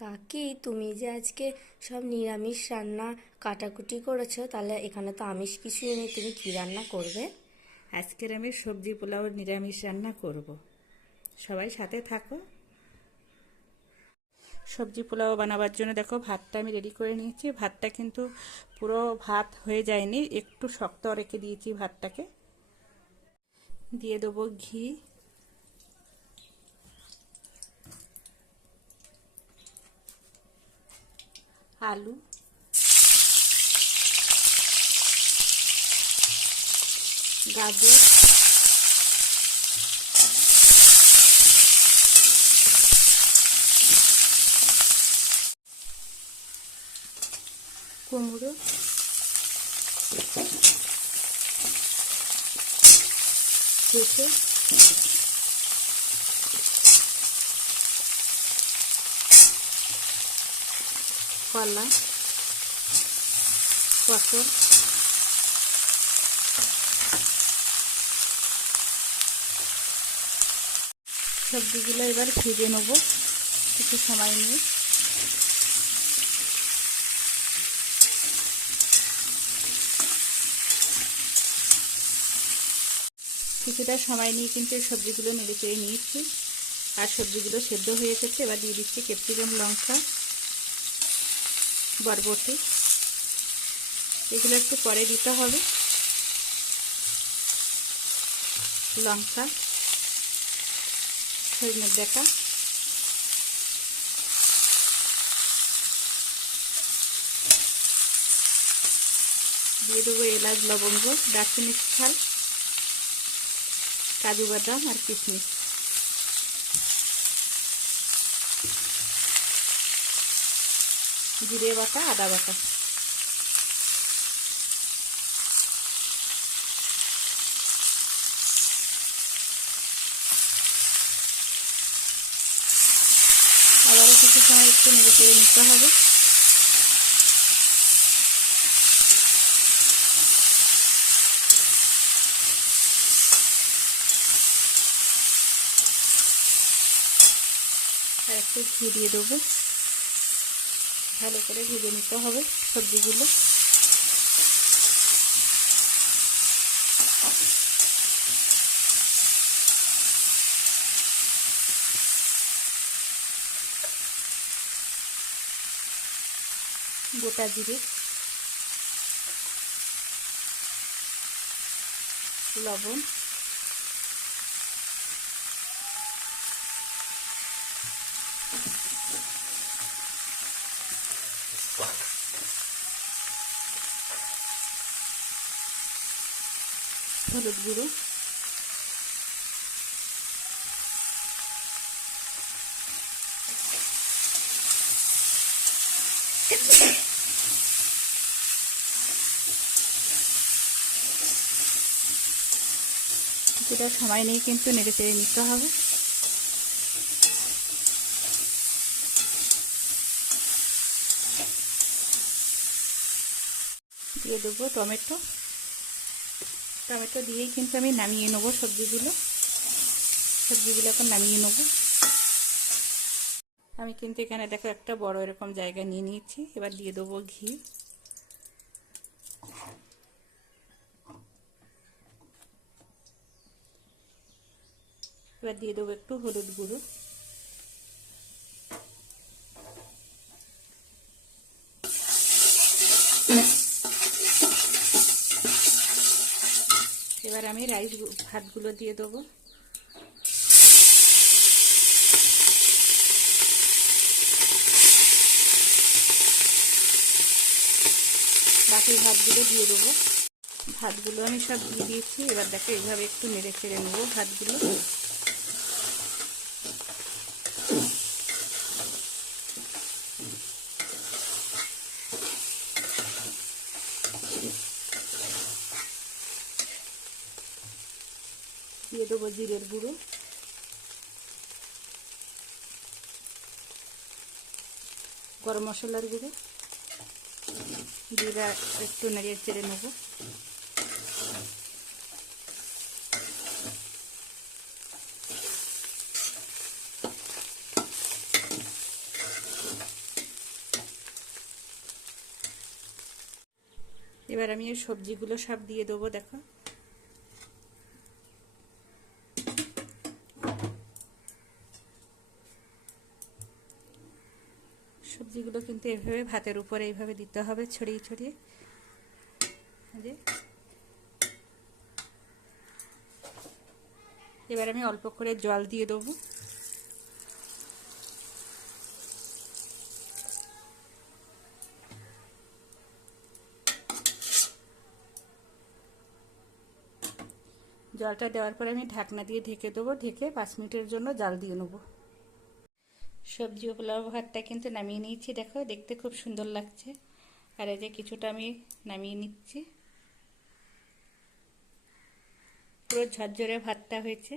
কাকি, তুমি যে আজকে সব নিরামিষ রান্না কাটাকুটি করেছো, তাহলে এখানে তো আমিষ কিছুই নেই, তুমি কি রান্না করবে? আজকের আমি সবজি পোলাও নিরামিষ রান্না করব। সবাই সাথে থাকো। সবজি পোলাও বানাবার জন্য দেখো ভাতটা আমি রেডি করে নিয়েছি। ভাতটা কিন্তু পুরো ভাত হয়ে যায়নি, একটু শক্ত রেখে দিয়েছি ভাতটাকে। দিয়ে দেবো ঘি, আলু, গাজর, কুমড়ো, পেঁপে, কলা, পটল, সবজিগুলো এবার ভেজে নেব কিছু সময় নিয়ে। কিছুটা সময় নিয়ে কিন্তু এই সবজিগুলো নেড়ে চেড়ে নিয়েছি, আর সবজিগুলো সেদ্ধ হয়ে গেছে। এবার দিয়ে দিচ্ছি ক্যাপসিকাম, লঙ্কা, বরবটি। এগুলো একটু পরে দিতে হবে। লঙ্কা, সজনে ডাঁটা, দিয়ে দেবো এলাচ, লবঙ্গ, দারচিনি, ছাল, কাজু বাদাম আর কিশমিশ। জিরে বাটা, আদা বাটা। আবারও কিছু সময় একটু নেড়ে চেড়ে নিতে হবে। আর একটু ঘি দিয়ে দেবো। ভালো করে ভেজে নিতে হবে সবজিগুলো। গোটা জিরে, লবণ, হলুদ গুঁড়ো, কিছুটা সময় নিয়ে কিন্তু নেড়ে চেড়ে নিতে হবে। দিয়ে দেবো টমেটো। টমেটো দিয়েই কিন্তু আমি নামিয়ে নেবো সবজিগুলো। এখন নামিয়ে নেবো। আমি কিন্তু এখানে দেখো একটা বড় এরকম জায়গা নিয়ে নিয়েছি। এবার দিয়ে দেবো ঘি, এবার দিয়ে দেবো একটু হলুদ গুঁড়ো, এবার আমি ভাতগুলো দিয়ে দেবো। বাকি ভাতগুলো দিয়ে দেবো। ভাতগুলো আমি সব দিয়ে দিয়েছি। এবার দেখো এইভাবে একটু নেড়ে চেড়ে নেবো ভাতগুলো। দিয়ে দেবো জিরের গুঁড়ো, গরম মশলার গুঁড়ো, দিয়ে একটু নেড়ে চেড়ে নেবো। এবার আমি এই সবজিগুলো সব দিয়ে দেবো। দেখো সবজিগুলো কিন্তু এভাবে ভাতের উপরে এইভাবে দিতে হবে, ছড়িয়ে ছড়িয়ে। এবার আমি অল্প করে জল দিয়ে দেবো। জলটা দেওয়ার পরে আমি ঢাকনা দিয়ে ঢেকে দেবো, ঢেকে 5 মিনিটের জন্য জাল দিয়ে নেবো। সবজি ও পোলাও ভাতটা কিন্তু নামিয়ে নিয়েছি, দেখো দেখতে খুব সুন্দর লাগছে। আর এই যে কিছুটা আমি নামিয়ে নিচ্ছি, পুরো ঝরঝরে ভাতটা হয়েছে।